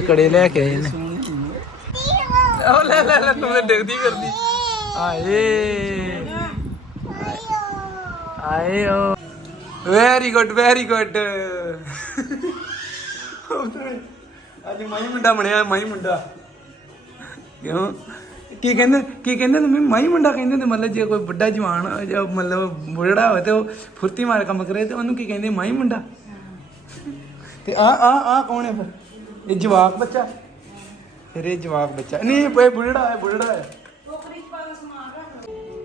ਕੜੇ ਲੈ ਕੇ ਆਏ ਨੇ। ਉਹ ਲੈ ਲੈ ਲੈ, ਤੂੰ ਤੇ ਡਿੱਗਦੀ ਫਿਰਦੀ। ਆਏ। ਆਏ ਓ। ਵੈਰੀ ਗੁੱਡ ਵੈਰੀ ਗੁੱਡ ਅੱਜ ਮਾਈ ਮੁੰਡਾ ਬਣਿਆ, ਮਾਈ ਮੁੰਡਾ। ਕਿਉਂ? ਕੀ ਕਹਿੰਦੇ ਕੀ ਕਹਿੰਦੇ ਤੁਸੀਂ ਮਾਈ ਮੁੰਡਾ ਕਹਿੰਦੇ ਤੇ ਮਤਲਬ ਜੇ ਕੋਈ ਵੱਡਾ ਜਵਾਨ ਜਾਂ ਮਤਲਬ ਬੁੜਾ ਹੋਵੇ ਤੇ ਉਹ ਫੁਰਤੀ ਮਾਰ ਕੰਮ ਕਰੇ ਤੇ ਉਹਨੂੰ ਕੀ ਕਹਿੰਦੇ? ਮਾਈ ਮੁੰਡਾ। ਤੇ ਆ ਆ ਆ ਕੌਣ ਹੈ ਫਿਰ? ਇਹ ਜਵਾਕ ਬੱਚਾ। ਫਿਰ ਇਹ ਜਵਾਕ ਬੱਚਾ। ਨਹੀਂ, ਇਹ ਬੁੜਾ ਹੈ ਬੁੜਾ ਹੈ।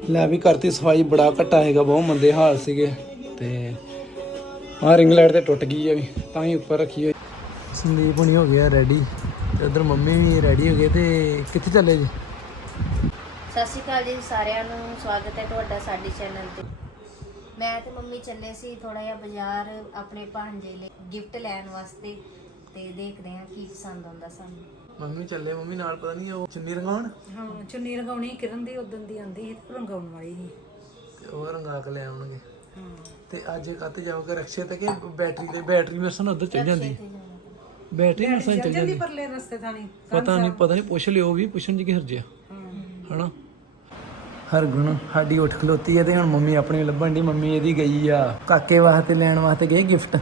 ਲੈ ਵੀ ਕਰਤੀ ਸਫ਼ਾਈ ਬੜਾ ਘਟਾ ਹੈਗਾ, ਬਹੁਤ ਮੰਦੇ ਹਾਲ ਸੀਗੇ। ਤੇ ਆਹ ਰਿੰਗ ਲਾਈਟ ਤੇ ਟੁੱਟ ਗਈ ਆ ਵੀ, ਤਾਂ ਹੀ ਉੱਪਰ ਰੱਖੀ ਹੋਈ। ਸੰਦੀਪ ਹੁਣੀ ਹੋ ਗਿਆ ਰੈਡੀ ਤੇ ਉਧਰ ਮੰਮੀ ਵੀ ਰੈਡੀ ਹੋ ਗਏ ਤੇ ਕਿੱਥੇ ਚੱਲੇ ਜੀ? ਸਤਿ ਸ਼੍ਰੀ ਅਕਾਲ ਜੀ, ਸਾਰਿਆਂ ਨੂੰ ਸਵਾਗਤ ਹੈ ਤੁਹਾਡਾ ਸਾਡੇ ਚੈਨਲ ਤੇ। ਮੈਂ ਤੇ ਮੰਮੀ ਚੱਲੇ ਸੀ ਥੋੜਾ ਜਿਹਾ ਬਾਜ਼ਾਰ ਆਪਣੇ ਭਾਂਜੇ ਲਈ ਗਿਫਟ ਲੈਣ ਵਾਸਤੇ। ਤੇ ਦੇਖਦੇ ਹਾਂ ਕੀ ਪਸੰਦ ਆਉਂਦਾ ਸਾਨੂੰ। ਮੰਮੀ ਚੱਲੇ ਮੰਮੀ ਨਾਲ ਪਤਾ ਨਹੀਂ ਉਹ ਚੁੰਨੀ ਰੰਗਾਉਣ? ਹਾਂ ਚੁੰਨੀ ਰੰਗਾਉਣੀ ਕਿਰਨ ਦੀ ਉਦੋਂ ਦੀ ਆਂਦੀ ਸੀ ਤੇ ਰੰਗਾਉਣ ਵਾਲੀ ਸੀ। ਤੇ ਉਹ ਰੰਗਾ ਕੇ ਲੈ ਆਉਣਗੇ। ਹਾਂ। ਤੇ ਅੱਜ ਕੱਤ ਜਾਓਗੇ ਰਕਸ਼ੇ ਤੇ ਕਿ ਬੈਟਰੀ ਤੇ ਬੈਟਰੀ ਮੇਰੇ ਸਾਨੂੰ ਉਧਰ ਚੱਲ ਜਾਂਦੀ? ਬੈਟਰੀ ਮੇਰੇ ਸਾਨੂੰ ਚੱਲ ਜਲਦੀ ਜਾਂਦੀ ਪਰਲੇ ਰਸਤੇ ਥਾਣੀ ਪਤਾ ਨਹੀਂ ਪਤਾ ਨਹੀਂ ਪੁੱਛ ਲਿਓ ਵੀ ਪੁੱਛਣ ਜੀ ਕਿ ਹਰਜਿਆ ਹਾਂ। ਹਨਾ? ਹਰ ਗੁਣ ਸਾਡੀ ਉੱਠ ਖਲੋਤੀ ਹੈ ਤੇ ਹੁਣ ਮੰਮੀ ਆਪਣੀ ਲੱਭਣ ਦੀ ਮੰਮੀ ਇਹਦੀ ਗਈ ਆ। ਕਾਕੇ ਵਾਸਤੇ ਲੈਣ ਵਾਸਤੇ ਗਏ ਗਿਫਟ।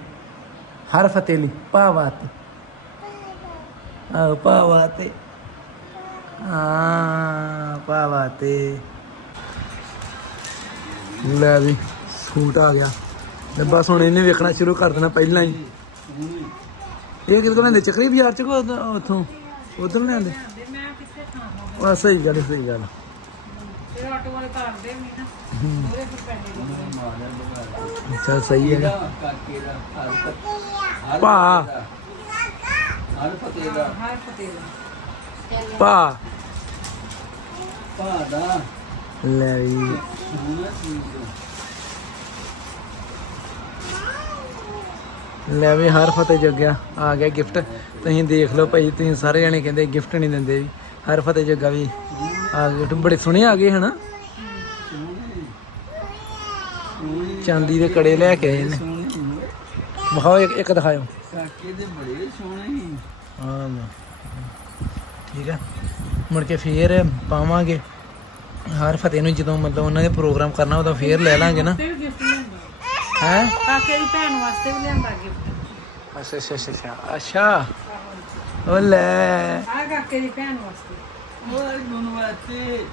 ਹਰ ਫਤਿਹ ਲਈ ਭਾ ਵਾਸਤੇ। ਆਹ ਭਾ ਵਾਸਤੇ ਆ ਭਾ ਵਾਸਤੇ ਲੈ ਵੀ ਸੂਟ ਆ ਗਿਆ। ਤੇ ਬਸ ਹੁਣ ਇਹਨੇ ਵੇਖਣਾ ਸ਼ੁਰੂ ਕਰ ਦੇਣਾ ਪਹਿਲਾਂ ਹੀ। ਇਹ ਕਿਦੋਂ ਲੈਂਦੇ ਚੱਕਰੀ ਬਾਜ਼ਾਰ ਚ ਕੋ ਉਥੋਂ। ਉਧਰ ਲੈਂਦੇ ਮੈਂ ਕਿੱਥੇ ਥਾਂ ਆ ਸਹੀ ਗੱਲ ਸਹੀ ਗੱਲ ਤੇ ਆਟੋ ਵਾਲੇ ਘਰ ਦੇ ਨਹੀਂ ਨਾ ਉਹਦੇ ਫਿਰ ਪੈਸੇ ਲੱਗਦੇ ਅੱਛਾ ਸਹੀ ਹੈ ਭਾ ਹਰ ਫਤਿਹ ਦਾ। ਲੈ ਵੀ ਲੈ ਵੀ ਹਰ ਫਤਿਹ ਜੋਗਿਆ। ਆ ਗਿਆ ਗਿਫਟ ਤੁਸੀਂ ਦੇਖ ਲਓ ਭਾਈ ਤੁਸੀਂ ਸਾਰੇ ਜਣੇ ਕਹਿੰਦੇ ਗਿਫਟ ਨਹੀਂ ਦਿੰਦੇ ਵੀ। ਹਰ ਫਤਿਹ ਜੋਗਾ ਵੀ। ਆ ਗਿਫਟ ਬੜੇ ਸੋਹਣੇ ਆ ਗਏ ਹਨਾ? ਚਾਂਦੀ ਦੇ ਕੜੇ ਲੈ ਕੇ ਆਏ ਨੇ। ਵਿਖਾਓ ਇੱਕ ਇੱਕ ਦਿਖਾਓ ਕਾਕੇ ਦੇ ਬੜੇ ਸੋਹਣੇ ਸੀ। ਹਾਂ ਨਾ। ਠੀਕ ਹੈ ਮੁੜ ਕੇ ਫੇਰ ਪਾਵਾਂਗੇ। ਹਰ ਫਤਿਹ ਨੂੰ ਜਦੋਂ ਮਤਲਬ ਉਹਨਾਂ ਦੇ ਪ੍ਰੋਗਰਾਮ ਕਰਨਾ ਉਦੋਂ ਫੇਰ ਲੈ ਲਾਂਗੇ ਨਾ। ਤੇ ਵੀ ਗਿਫਟ ਲਿਆਂਦਾ। ਹੈ? ਕਾਕੇ ਦੀ ਭੈਣ ਵਾਸਤੇ ਵੀ ਲਿਆਂਦਾ ਗਿਫਟ ਅੱਛਾ ਅੱਛਾ ਅੱਛਾ ਅੱਛਾ। ਅੱਛਾ। ਉਹ ਲੈ। ਆ ਕਾਕੇ ਦੀ ਭੈਣ ਵਾਸਤੇ। ਹੋਰ ਗੁਣਵਤੇ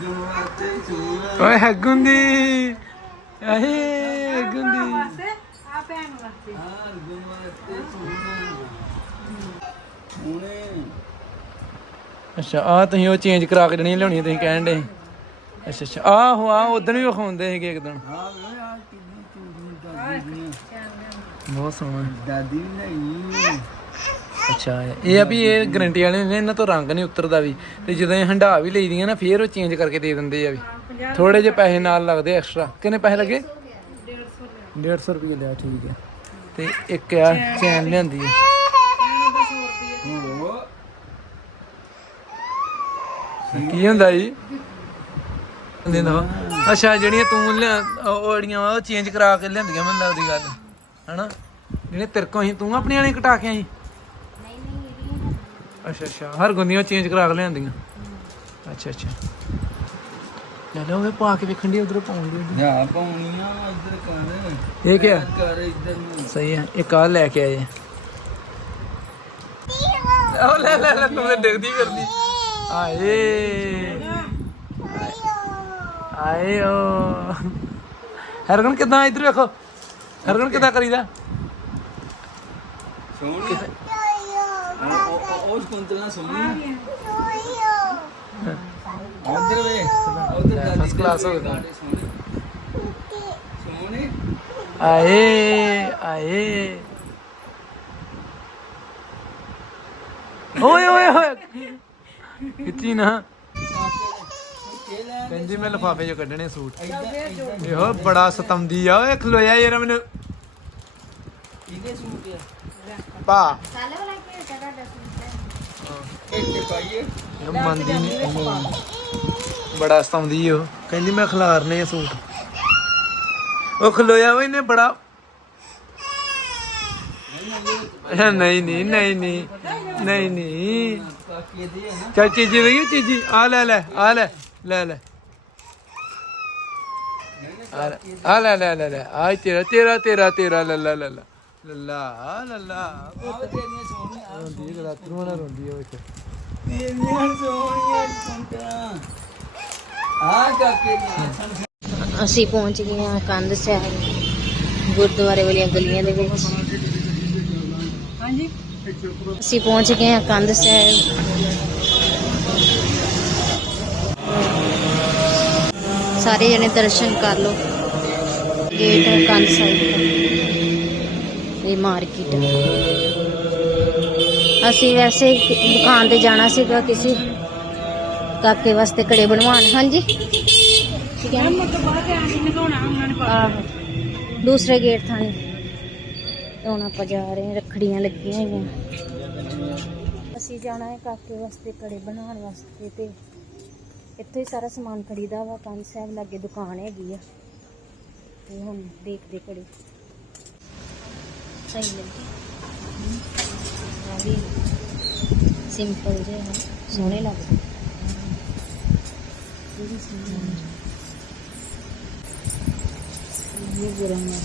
ਗੁਣਵਤੇ ਸੂਰ ਓਏ ਹੱਗੁੰਦੀ। ਆਹੇ। ਵਾਸਤੇ ਆ ਭੈਣ ਵਾਸਤੇ। ਹੁਣੇ। ਅੱਛਾ ਆ ਤੁਸੀਂ ਉਹ ਚੇਂਜ ਕਰਾ ਕੇ ਜਣੀ ਲਿਆਉਣੀ ਤੁਸੀਂ ਕਹਿਣ ਦੇ ਅੱਛਾ ਅੱਛਾ ਆਹੋ ਆ ਉਦੋਂ ਵੀ ਵਿਖਾਉਂਦੇ ਸੀਗੇ ਇੱਕ ਦਿਨ। ਹਾਂ ਆ ਕਿੰਨੀ ਚੂੜੀ ਬਹੁਤ ਸੋਹਣਾ। ਦਾਦੀ ਨਹੀਂ ਅੱਛਾ ਇਹ ਆ ਵੀ ਇਹ ਗਰੰਟੀ ਵਾਲੇ ਨੇ ਇਹਨਾਂ ਤੋਂ ਰੰਗ ਨਹੀਂ ਉਤਰਦਾ ਵੀ। ਤੇ ਜਦੋਂ ਇਹ ਹੰਡਾ ਵੀ ਲਈਦੀਆਂ ਨਾ ਫੇਰ ਉਹ ਚੇਂਜ ਕਰਕੇ ਦੇ ਦਿੰਦੇ ਆ ਵੀ। ਥੋੜੇ ਜਿਹੇ ਪੈਸੇ ਨਾਲ ਲੱਗਦੇ ਐਕਸਟਰਾ ਕਿੰਨੇ ਪੈਸੇ ਲੱਗੇ? 150 ਰੁਪਏ ਲਿਆ ਠੀਕ ਹੈ। ਤੇ ਇੱਕ ਆ ਚੈਨ ਲਿਆਂਦੀ ਹੈ। ਹੋ ਕੀ ਹੁੰਦਾ ਜੀ? ਵਾ। ਅੱਛਾ ਜਿਹੜੀਆਂ ਤੂੰ ਲਿਆ ਵਾ ਉਹ ਚੇਂਜ ਕਰਾ ਕੇ ਲਿਆਂਦੀਆਂ ਮੈਨੂੰ ਲੱਗਦੀ ਗੱਲ। ਹਨਾ? ਜਿਹੜੇ ਤੇਰੇ ਕੋਲ ਸੀ ਤੂੰ ਆਪਣੀਆਂ ਨੇ ਕਟਾ ਕੇ ਆਈ? ਨਹੀਂ ਨਹੀਂ ਇਹਦੀ ਅੱਛਾ ਅੱਛਾ। ਹਰ ਗੁੰਦੀਆਂ ਚੇਂਜ ਕਰਾ ਕੇ ਲਿਆਂਦੀਆਂ। ਅੱਛਾ ਅੱਛਾ। ਲੈ ਲਓ ਇਹ ਪਾ ਕੇ ਵੇਖਣ ਦੀ ਉਧਰ ਪਾਉਣ ਦੀ ਜਾ ਪਾਉਣੀਆਂ ਇੱਧਰ ਕਰ। ਇਹ ਕਿਆ? ਕਰ ਇੱਧਰ ਨੂੰ। ਸਹੀ ਹੈ ਇੱਕ ਆ ਲੈ ਕੇ ਆਏ। ਉਹ ਲੈ ਲੈ ਲੈ ਤੂੰ ਤੇ ਡਿੱਗਦੀ ਫਿਰਦੀ। ਆਏ। ਆਏ ਓ। ਹਰਗਨ ਕਿਦਾਂ ਇਧਰ ਵੇਖੋ। ਹਰਗਨ ਕਿਦਾਂ ਕਰੀਦਾ? ਸੋਹਣੀ। ਉਹ- ਉਹ ਉਹ ਕੁੰਤਲ ਨਾਲ ਸੋਹਣੀ ਉਧਰ ਵੇ ਉਧਰ ਦਾਦੀ First class ਹੋ ਗਿਆ। ਸੋਹਣੇ। ਆਏ ਆਏ। ਓਏ ਓਏ ਓਏ। ਕਿੱਚੀ ਨਾ। ਕਹਿੰਦੀ ਮੈਂ ਲਫਾਫੇ ਚੋਂ ਕੱਢਣੇ ਸੂਟ। ਇਹੋ ਬੜਾ ਸਤੰਦੀ ਆ। ਓਏ ਖਲੋਇਆ ਯਾਰ ਮੈਨੂੰ। ਇਹਦੇ ਸੂਟ ਆ? ਪਾ। ਸਾਲੇ ਵਾਲਾ ਕੀ ਹੈ ਤੁਹਾਡਾ ਸੂਟ ਇੱਥੇ ਪਾਈਏ। ਇਹ ਮੰਨਦੀ ਨਹੀਂ ਬੜਾ ਸਤਾਉਂਦੀ ਉਹ। ਕਹਿੰਦੀ ਮੈਂ ਖਿਲਾਰਨੇ ਆ ਸੂਟ। ਉਹ ਖਲੋਇਆ ਵਾ ਇਹਨੇ ਬੜਾ। ਨਹੀਂ ਨਹੀਂ। ਨਹੀਂ ਨਹੀਂ ਨਹੀਂ ਨਹੀਂ। ਕਾਕੇ ਦੇ ਹੈ ਨਾ। ਚਾਚੀ ਜੀ ਵਈ ਚੀਜੀ। ਆ ਲੈ ਲੈ ਆ ਲੈ ਲੈ ਲੈ। ਆ ਲੈ, ਆ ਲੈ ਲੈ ਲੈ ਲੈ। ਆ ਤੇਰਾ ਤੇਰਾ ਤੇਰਾ ਤੇਰਾ ਲੱਲਾ ਲੱਲਾ ਲੱਲਾ ਲੱਲਾ। ਆਹ ਤੇਰੀਆਂ ਸੋਹਣੀਆਂ। ਰੋਂਦੀ ਹੈ ਰਾਤ ਨੂੰ ਨਾ ਰੋਂਦੀ ਹੈ ਵਿੱਚ ਤੇਰੀਆਂ ਸੋਹਣੀਆਂ ਸੰਤਰਾ ਆ ਕਾਕੇ ਦੀਆਂ ਅਸੀਂ ਪਹੁੰਚ ਗਏ ਹਾਂ ਕੰਧ ਸਾਹਿਬ ਗੁਰਦੁਆਰੇ ਵਾਲੀਆਂ ਗਲੀਆਂ ਦੇ ਵਿੱਚ। ਹਾਂਜੀ? ਅਸੀਂ ਪਹੁੰਚ ਗਏ ਹਾਂ ਕੰਧ ਸਾਹਿਬ। ਸਾਰੇ ਜਣੇ ਦਰਸ਼ਨ ਕਰ ਲਓ। ਗੇਟ ਕੰਧ ਸਾਹਿਬ। ਦਾ ਮਾਰਕੀਟ ਅਸੀਂ ਵੈਸੇ ਦੁਕਾਨ ਤੇ ਜਾਣਾ ਸੀਗਾ ਕਿਸੇ ਕਾਕੇ ਵਾਸਤੇ ਕੜੇ ਬਣਵਾਉਣ। ਹਾਂਜੀ? ਠੀਕ ਹੈ ਆਹੋ। ਦੂਸਰੇ ਗੇਟ ਥਾਣੀ। ਤੇ ਹੁਣ ਆਪਾਂ ਜਾ ਰਹੇ ਹਾਂ ਰੱਖੜੀਆਂ ਲੱਗੀਆਂ ਹੈਗੀਆਂ ਅਸੀਂ ਜਾਣਾ ਹੈ ਕਾਕੇ ਵਾਸਤੇ ਕੜੇ ਬਣਾਉਣ ਵਾਸਤੇ ਤੇ ਇੱਥੇ ਹੀ ਸਾਰਾ ਸਮਾਨ ਖਰੀਦਾ ਵਾ ਕੰਨ ਸਾਹਿਬ ਲਾਗੇ ਦੁਕਾਨ ਹੈਗੀ ਆ। ਤੇ ਹੁਣ ਦੇਖਦੇ ਕੜੇ ਸਹੀ ਲੱਗੀ। ਆ ਵੀ ਸਿੰਪਲ ਜੇ ਹਨ ਸੋਹਣੇ ਲੱਗਦੇ। ਜਿਹੜੀ ਸੋਹਣੀ ਇਹ ਗਰਮ ਹੈ।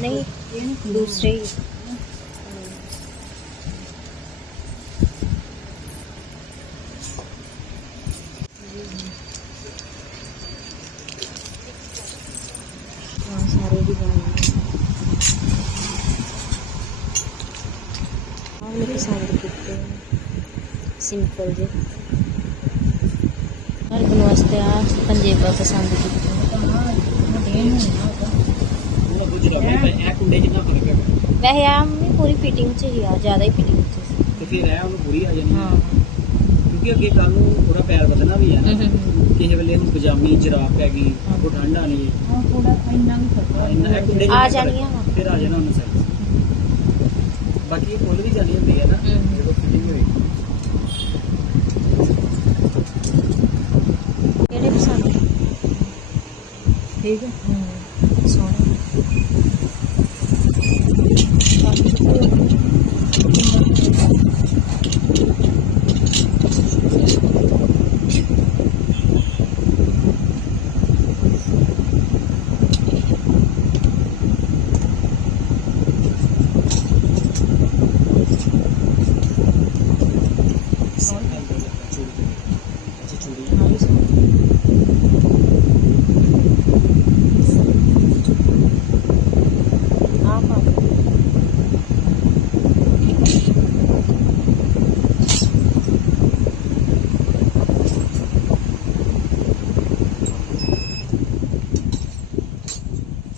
ਨਹੀਂ ਦੂਸਰੇ ਸਿੰਪਲ ਜੇ। ਹਰ ਬਣ ਵਾਸਤੇ ਆ ਪੰਜੇਬਾ ਪਸੰਦ ਕੀਤੇ। ਉਹ ਕੁਝ ਰਵੇ ਇਹ ਕੁੰਡੇ ਜਿੰਨਾ ਫ਼ਰਕ ਹੈ ਵੈਸੇ ਆ ਵੀ ਪੂਰੀ ਫਿਟਿੰਗ ਚ ਹੀ ਆ ਜ਼ਿਆਦਾ ਹੀ ਫਿਟਿੰਗ ਚ। ਸੀ ਤੇ ਫਿਰ ਇਹ ਉਹਨੂੰ ਪੂਰੀ ਆ ਜਾਣੀ ਹੈ। ਹਾਂ। ਕਿਉਂਕਿ ਅੱਗੇ ਕੱਲ ਨੂੰ ਥੋੜਾ ਪੈਰ ਬਦਲਣਾ ਵੀ ਹੈ ਨਾ ਹਮ, ਹਮ, ਕਿਸੇ ਵੇਲੇ ਨੂੰ ਪਜਾਮੀ ਜਰਾਬ ਪੈ ਗਈ ਉਹ ਠੰਡ ਆਣੀ ਹੈ ਹਾਂ ਥੋੜਾ ਇੰਨਾ ਵੀ ਫ਼ਰਕ ਹਾਂ, ਇੰਨਾ ਇਹ ਕੁੰਡੇ ਆ ਜਿੰਨਾ ਜਾਣੀਆਂ ਫਰਕ- ਵਾ। ਫਿਰ ਆ ਜਾਣਾ ਉਹਨੂੰ ਸਾਈਜ਼ ਬਾਕੀ ਇਹ ਫੁੱਲ ਵੀ ਜਾਣੀ ਹੁੰਦੀ ਹੈ ਨਾ। ਹਮ। ਜਦੋਂ ਫਿਟਿੰਗ ਹੋਈ ਕਿਹੜੇ ਪਸੰਦ ਠੀਕ ਹੈ? ਹਮ, ਅੱਛਾ ਚੂੜੀ ਆ ਵੀ ਸੋਹਣੇ ਆ ਪਾ ਦਿਓ।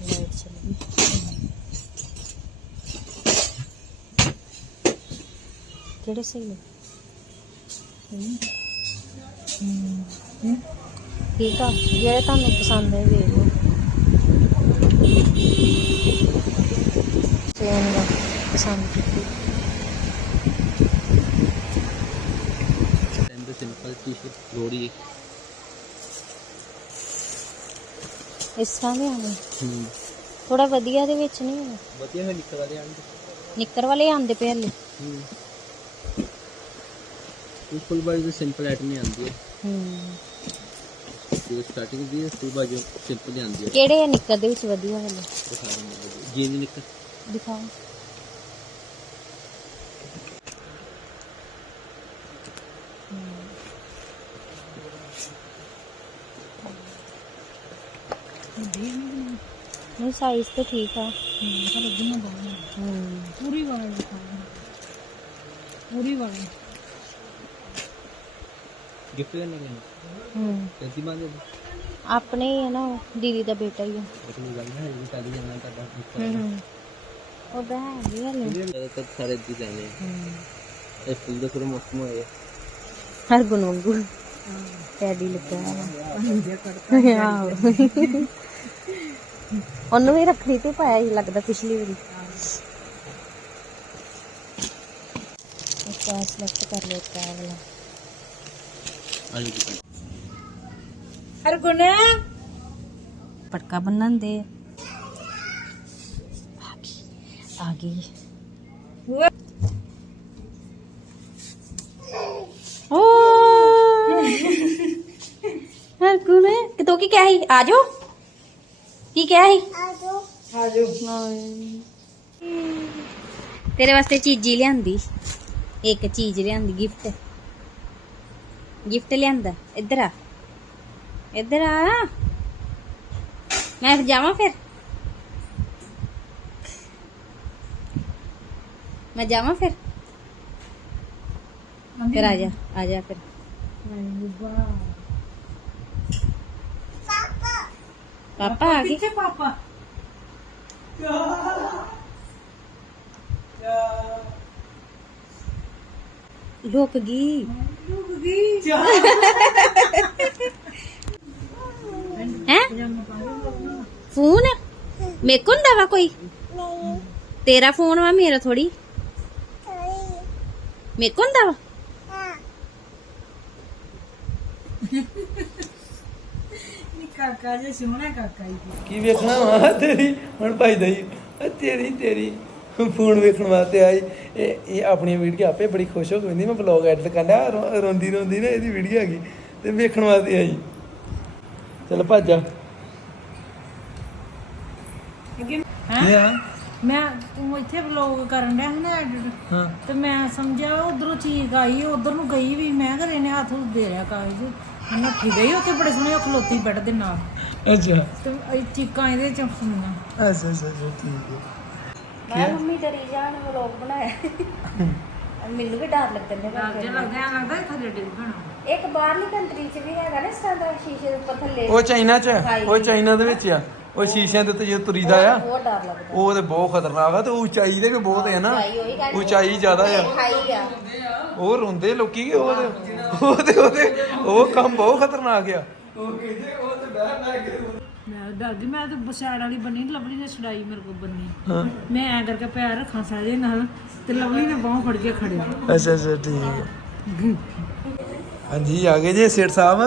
ਲਾਈਟ ਚਲੀ ਕਿਹੜੇ ਸਹੀ ਨੇ ਠੀਕ ਆ ਜਿਹੜੇ ਤੁਹਾਨੂੰ ਪਸੰਦ ਹੈ ਵੇਖ ਲਓ ਚੇਨ ਦਾ ਪਸੰਦ ਕੀਤੀ ਸਿੰਪਲ ਟੀ-ਸ਼ਰਟ ਲੋੜੀ ਇਸ ਤਰ੍ਹਾਂ ਦੇ ਆਣੇ ਹੂੰ ਥੋੜਾ ਵਧੀਆ ਦੇ ਵਿੱਚ ਨਹੀਂ ਵਧੀਆ ਨਿੱਕਰ ਵਾਲੇ ਆਂ ਨਿੱਕਰ ਵਾਲੇ ਆਂਦੇ ਪਏ ਹਲੇ ਹੂੰ ਇਹ ਫੁੱਲ ਬਾਈ ਵੀ ਸਿੰਪਲ ਆਈਟਮ ਹੀ ਆਉਂਦੀ ਹੈ ਹੂੰ ਜੋ ਸਟਾਰਟਿੰਗ ਦੀ ਹੈ ਫੁੱਲ ਬਾਈ ਸਿੰਪਲ ਹੀ ਆਉਂਦੀ ਹੈ ਕਿਹੜੇ ਆ ਨਿੱਕਰ ਦੇ ਵਿੱਚ ਵਧੀਆ ਹਲੇ ਦਿਖਾ ਦਿੰਦੇ ਜੀਨ ਦੀ ਨਿੱਕਰ ਦਿਖਾਓ ਨਹੀਂ ਸਾਈਜ਼ ਤਾਂ ਠੀਕ ਆ ਪਰ ਲੱਗੀਆਂ ਬਹੁਤ ਹੂੰ ਪੂਰੀ ਵਾਲਾ ਦਿਖਾਓ ਪੂਰੀ ਵਾਲਾ ਗਿਫਟ ਕਰਨੇ ਕਿ ਹੂੰ। ਕਦੀ ਮੰਗੇ ਆਪਣੇ ਹੀ ਆ ਨਾ ਉਹ, ਦੀਦੀ ਦਾ ਬੇਟਾ ਹੀ ਆ। ਆਪਣੀ ਗੱਲ ਹੈ ਜੀ ਕਦੀ ਜਾਣਾ ਤੁਹਾਡਾ ਹੂੰ ਹੂੰ। ਉਹਦਾ ਹੈ ਵੀ ਹਲੇ ਜ਼ਿਆਦਾਤਰ ਸਾਰੇ ਦੀ ਜਾਣੇ ਹੂੰ। ਇਹ ਫੁੱਲ ਦਾ ਥੋੜਾ ਮੌਸਮ ਹੋਇਆ ਹਰ ਗੁਣ ਵਾਂਗੂ। ਟੈਡੀ ਲੱਗਾ ਵਾ ਆਹੋ। ਉਹਨੂੰ ਵੀ ਰੱਖੜੀ ਤੇ ਪਾਇਆ ਹੀ ਲੱਗਦਾ ਪਿਛਲੀ ਵਾਰੀ। ਇੱਕ ਆ ਸਿਲੈਕਟ ਕਰ ਲਿਆ ਕਾ ਵਾਲਾ। ਹਰਗੁਣ ਪਟਕਾ ਬੰਨਣ ਦੇ। ਆ ਗਈ। ਆ ਗਈ ਓ। ਹਰਗੁਣ ਕਿ ਤੋ ਕੀ ਕਹਿ ਸੀ? ਆ ਜਾਓ। ਕੀ ਕਹਿ ਸੀ? ਆਜੋ ਤੇਰੇ ਵਾਸਤੇ ਚੀਜ਼ੀ ਲਿਆਂਦੀ। ਇੱਕ ਚੀਜ਼ ਲਿਆਂਦੀ ਗਿਫਟ ਗਿਫਟ ਲਿਆਂਦਾ ਇੱਧਰ ਆ। ਇੱਧਰ ਆ। ਮੈਂ ਜਾਵਾਂ ਫਿਰ? ਮੈਂ ਜਾਵਾਂ ਫਿਰ? ਫਿਰ ਆ ਜਾ। ਆ ਜਾ ਫਿਰ। ਪਾਪਾ। ਆ ਗਏ। ਕਿੱਥੇ ਪਾਪਾ? ਲੁਕ ਗਈ। ਲੁਕ ਗਈ ਹੈ? ਫੋਨ? ਮੇਰੇ ਕੋਲ ਹੁੰਦਾ ਵਾ ਕੋਈ? ਤੇਰਾ ਫੋਨ ਵਾ ਮੇਰਾ ਥੋੜੀ ਮੇਰੇ ਕੋਲ ਹੁੰਦਾ ਵਾ? ਕਾਕਾ ਜੇ ਸੋਹਣਾ ਕਾਕਾ ਹੀ ਕੀ ਵੇਖਣਾ ਵਾ ਤੇਰੀ? ਹੁਣ ਭਾਈ ਦਈ ਤੇਰੀ ਤੇਰੀ। ਫੋਨ ਵੇਖਣ ਵਾਸਤੇ ਆਈ ਇਹ ਇਹ ਆਪਣੀ ਵੀਡੀਓ ਆਪੇ ਬੜੀ ਖੁਸ਼ ਹੋ ਕੇ ਕਹਿੰਦੀ ਮੈਂ ਵਲੌਗ ਐਡਿਟ ਕਰਨਾ ਰੋਂਦੀ ਰੋਂਦੀ ਨਾ ਇਹਦੀ ਵੀਡੀਓ ਹੈਗੀ। ਤੇ ਵੇਖਣ ਵਾਸਤੇ ਆਈ। ਚਲ ਭੱਜ ਜਾ। ਹਾਂ? ਮੈਂ ਤੂੰ ਇੱਥੇ ਵਲੌਗ ਕਰਨ ਡਿਆ ਸੀ ਨਾ ਐਡਿਟ ਹਾਂ। ਤੇ ਮੈਂ ਸਮਝਿਆ ਉਧਰੋਂ ਚੀਕ ਆਈ ਉਧਰ ਨੂੰ ਗਈ ਵੀ। ਮੈਂ ਘਰੇ ਨੇ ਹੱਥ ਦੇ ਰਿਆ ਕਾਗਜ਼। ਮੈਂ ਨੱਠੀ ਗਈ ਉੱਥੇ ਬੜੇ ਸੋਹਣੇ ਉਹ ਖਲੋਤੀ ਬੈੱਡ ਦੇ ਨਾਲ। ਅੱਛਾ। ਤੇ ਇਹ ਚੀਕਾਂ ਇਹਦੇ ਚ ਸੁਣੀਆਂ। ਅੱਛਾ ਅੱਛਾ ਅੱਛਾ, ਠੀਕ ਹੈ ਮੈਂ ਮੰਮੀ ਡਰੀ ਜਾਣ ਵਲੋਗ ਬਣਾਇਆ। ਮੈਨੂੰ ਵੀ ਡਰ ਲੱਗਣ ਦੇ ਜੇ ਲੱਗਦਾ ਐਂ ਲੱਗਦਾ ਇਹ ਥੱਲੇ ਡਿੱਗ ਪੈਣਾ। ਇੱਕ ਬਾਹਰਲੀ ਕੰਟਰੀ ਚ ਵੀ ਹੈਗਾ ਨਾ ਇਸ ਤਰ੍ਹਾਂ ਦਾ ਸ਼ੀਸ਼ੇ ਦੇ ਉੱਪਰ ਥੱਲੇ ਉਹ ਚਾਈਨਾ ਚ ਉਹ ਚਾਈਨਾ ਦੇ ਵਿੱਚ ਆ। ਉਹ ਸ਼ੀਸ਼ਿਆਂ ਦੇ ਉੱਤੇ ਜਦੋਂ ਤੁਰੀਦਾ ਆ ਬਹੁਤ ਡਰ ਲੱਗਦਾ। ਉਹ ਤੇ ਬਹੁਤ ਖਤਰਨਾਕ ਆ ਤੇ ਉਚਾਈ ਦੇ ਵੀ ਬਹੁਤ ਹੈ ਨਾ। ਉਚਾਈ ਉਹੀ ਗੱਲ ਉਚਾਈ ਜ਼ਿਆਦਾ ਆ। ਹਾਈ ਆ। ਉਹ ਰੋਂਦੇ ਲੋਕੀ ਕਿ ਉਹ ਤੇ ਉਹ ਤੇ ਉਹਦੇ ਉਹ ਕੰਮ ਬਹੁਤ ਖਤਰਨਾਕ ਆ। ਮੈਂ ਤਾਂ ਬਸਾੜ ਵਾਲੀ ਬੰਨੀ ਲਵਲੀ ਨੇ ਛਡਾਈ ਮੇਰੇ ਕੋਲ ਬੰਨੀ। ਹਾਂ। ਮੈਂ ਐਂ ਕਰਕੇ ਪੈਰ ਰੱਖਾਂ ਸਾਜੇ ਨਾਲ ਤੇ ਲਵਲੀ ਨੇ ਬਾਹ ਫੜ ਕੇ ਖੜਿਆ। ਅੱਛਾ ਅੱਛਾ ਠੀਕ ਹੈ। ਹਾਂਜੀ ਆ ਗਏ ਜੀ ਸੇਠ ਸਾਹਿਬ।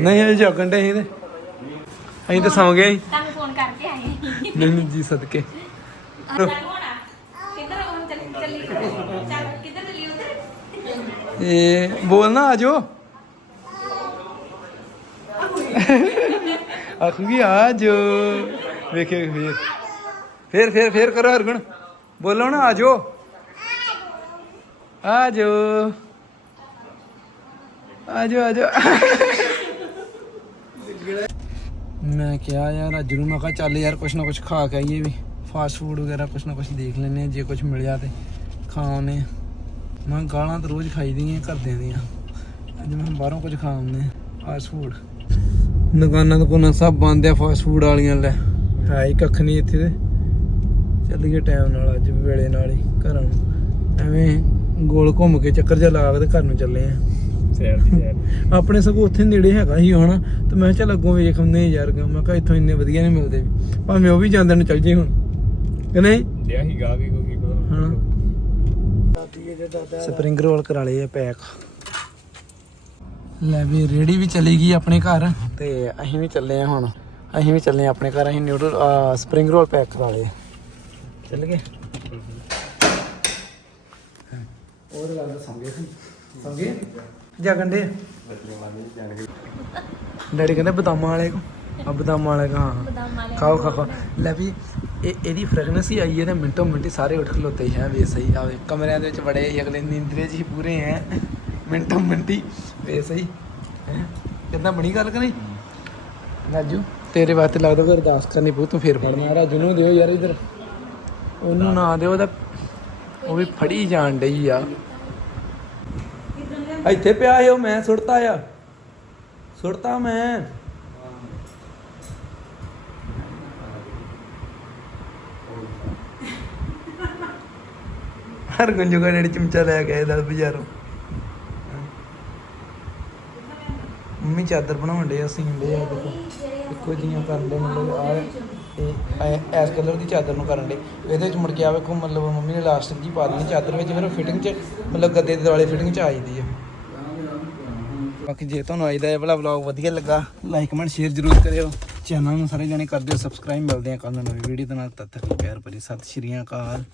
ਨਹੀਂ ਇਹ ਜਾਗਣ ਦੇ ਅਸੀਂ ਤੇ ਅਸੀਂ ਤਾਂ ਸੌਂ ਗਏ ਸੀ। ਤੁਹਾਨੂੰ ਫੋਨ ਕਰਕੇ ਆਏ ਨਹੀਂ ਨਹੀਂ ਜੀ ਸਦਕੇ। ਚੱਲ ਹੋਣਾ ਕਿੱਧਰ ਹੁਣ ਚੱਲੀ ਚੱਲੀ? ਚੱਲ ਕਿੱਧਰ ਚੱਲੀ ਉਧਰ? ਇਹ ਬੋਲਣਾ ਆਜੋ ਆਖੂਗੀ ਆਜੋ ਵੇਖੇ ਫੇਰ ਫੇਰ ਫੇਰ ਫੇਰ ਕਰੋ ਹਰਗੁਣ। ਬੋਲੋ ਨਾ ਆਜੋ ਆਜੋ ਆਜੋ ਆਜੋ ਮੈਂ ਕਿਹਾ ਯਾਰ, ਅੱਜ ਨੂੰ ਮੈਂ ਕਿਹਾ ਚੱਲ ਯਾਰ, ਕੁਛ ਨਾ ਕੁਛ ਖਾ ਕੇ ਆਈਏ ਵੀ। ਫਾਸਟ ਫੂਡ ਵਗੈਰਾ ਕੁਛ ਨਾ ਕੁਛ ਦੇਖ ਲੈਨੇ ਆ ਜੇ ਕੁਛ ਮਿਲਿਆ ਤੇ ਖਾਣੇ ਮੈਂ ਗਾਲਾਂ ਤਾਂ ਰੋਜ਼ ਖਾਈ ਖਾਈਦੀਆਂ, ਘਰਦਿਆਂ ਦੀਆਂ। ਅੱਜ ਮੈਂ ਬਾਹਰੋਂ ਕੁਝ ਖਾਉਂਦੇ ਫਾਸਟ ਫੂਡ ਦੁਕਾਨਾਂ ਦੁਕਾਨਾਂ ਸਭ ਬੰਦ ਆ ਫਾਸਟ ਫੂਡ ਵਾਲੀਆਂ ਲੈ। ਹੈ ਹੀ ਕੱਖ ਨਹੀਂ ਇੱਥੇ ਤੇ। ਚੱਲ ਗਏ ਟਾਈਮ ਨਾਲ ਅੱਜ ਵੇਲੇ ਨਾਲ ਹੀ ਘਰਾਂ। ਨੂੰ ਐਵੇਂ ਗੋਲ ਘੁੰਮ ਕੇ ਚੱਕਰ ਜਿਹਾ ਲਾ ਕੇ ਤੇ ਘਰ ਨੂੰ ਚੱਲੇ ਆ। ਆਪਣੇ ਸਗੋਂ ਉੱਥੇ ਨੇੜੇ ਹੈਗਾ ਸੀ ਹਣਾ। ਤੇ ਮੈਂ ਕਿਹਾ ਚੱਲ ਅੱਗੋਂ ਵੇਖ ਆ ਯਾਰ ਮੈਂ ਕਿਹਾ ਇੱਥੋਂ ਇੰਨੇ ਵਧੀਆ ਨਹੀਂ ਮਿਲਦੇ। ਭਾਵੇਂ ਉਹ ਵੀ ਜਾਂਦੇ ਨੂੰ ਚੱਲ ਜੇ ਹੁਣ। ਕਿ ਨਹੀਂ? ਲਿਆ ਹੀ ਗਾ ਕੇ ਕੋਈ ਪਤਾ। ਹਾਂ। ਸਪਰਿੰਗ ਰੋਲ ਕਰਾ ਲਏ ਆ ਪੈਕ। ਲੈ ਵੀ ਰੇੜੀ ਵੀ ਚਲੀ ਗਈ ਆਪਣੇ ਘਰ। ਤੇ ਅਸੀਂ ਵੀ ਚੱਲੇ ਆ ਹੁਣ। ਅਸੀਂ ਵੀ ਚੱਲੇ ਆ ਆਪਣੇ ਘਰ ਅਸੀਂ ਨਿਊਡਲ ਸਪਰਿੰਗ ਰੋਲ ਪੈਕ ਕਰਾ ਲਏ। ਚੱਲ ਗਏ? ਉਹ ਗੱਲ ਤਾਂ ਸਮਝੇ ਸਮਝੇ ਜਾਗਣ ਦੇ ਡੈਡੀ ਕਹਿੰਦੇ ਬਦਾਮਾਂ ਵਾਲੇ ਕੋ। ਆ ਬਦਾਮਾਂ ਵਾਲੇ ਕੋ ਹਾਂ। ਖਾਓ ਖਾਓ ਖਾਓ। ਲੈ ਵੀ ਇਹ ਇਹਦੀ ਫ੍ਰੈਗਨੈਂਸ ਹੀ ਆਈ ਹੈ ਤੇ ਮਿੰਟੋ ਮਿੰਟੀ ਸਾਰੇ ਉੱਠ ਖਲੋਤੇ ਹੈ ਵੇ ਸਹੀ ਆਵੇ ਕਮਰਿਆਂ ਦੇ ਵਿੱਚ ਬੜੇ ਹੀ ਅਗਲੇ ਨੀਂਦਰੇ ਜੀ ਪੂਰੇ ਹੈ। ਮਿੰਟੋ ਮਿੰਟੀ ਵੇ ਸਹੀ ਹੈਂ। ਕਿੰਨਾ ਬਣੀ ਗੱਲ ਕਰੀ ਰਾਜੂ, ਤੇਰੇ ਵਾਸਤੇ ਲੱਗਦਾ ਕੋਈ ਅਰਦਾਸ ਕਰਨੀ ਪਊ, ਤੂੰ ਫੇਰ ਫੜਨਾ ਰਾਜੂ ਨੂੰ ਦਿਓ ਯਾਰ ਇਧਰ। ਉਹਨੂੰ ਨਾ ਦਿਓ, ਉਹਦਾ ਉਹ ਵੀ ਫੜੀ ਜਾਣ ਡਈ ਆ। ਇੱਥੇ ਪਿਆ ਸੀ ਉਹ, ਮੈਂ ਸੁੱਟਤਾ ਆ। ਸੁੱਟਤਾ ਮੈਂ। ਹਰ ਗੁੰਜੂ ਕਾ ਚਮਚਾ ਲੈ ਕੇ ਆਏ ਦਸ ਬਾਜ਼ਾਰੋਂ। ਮੰਮੀ ਚਾਦਰ ਬਣਾਉਣ ਦੇ ਅਸੀਂ ਦੇ ਆ ਦੇਖੋ, ਇੱਕੋ ਜੀਆਂ ਕਰਨ ਦੇ ਮਤਲਬ ਆ ਐਸ ਕਲਰ ਦੀ ਚਾਦਰ ਨੂੰ ਕਰਨ ਦੇ ਇਹਦੇ ਵਿੱਚ ਮੁੜ ਕੇ ਆ ਵੇਖੋ, ਮਤਲਬ ਮੰਮੀ ਨੇ ਲਾਸਟਿਕ ਜੀ ਪਾ ਦੇਣੀ ਚਾਦਰ ਵਿੱਚ, ਫਿਰ ਫਿਟਿੰਗ ਚ, ਮਤਲਬ ਗੱਦੇ ਦੇ ਦੁਆਲੇ ਫਿਟਿੰਗ ਚ ਆ ਜਾਂਦੀ ਆ। ਬਾਕੀ ਜੇ ਤੁਹਾਨੂੰ ਅੱਜ ਦਾ ਇਹ ਵਾਲਾ ਵਲੌਗ ਵਧੀਆ ਲੱਗਾ ਲਾਈਕ ਕਮੈਂਟ ਸ਼ੇਅਰ ਜ਼ਰੂਰ ਕਰਿਓ। ਚੈਨਲ ਨੂੰ ਸਾਰੇ ਜਣੇ ਕਰ ਦਿਓ ਸਬਸਕ੍ਰਾਈਬ ਮਿਲਦੇ ਆ ਕੱਲ ਨੂੰ ਨਵੀਂ ਵੀਡੀਓ ਦੇ ਨਾਲ, ਤਦ ਤੱਕ ਪਿਆਰ ਭਰੀ ਸਤਿ ਸ਼੍ਰੀ ਅਕਾਲ।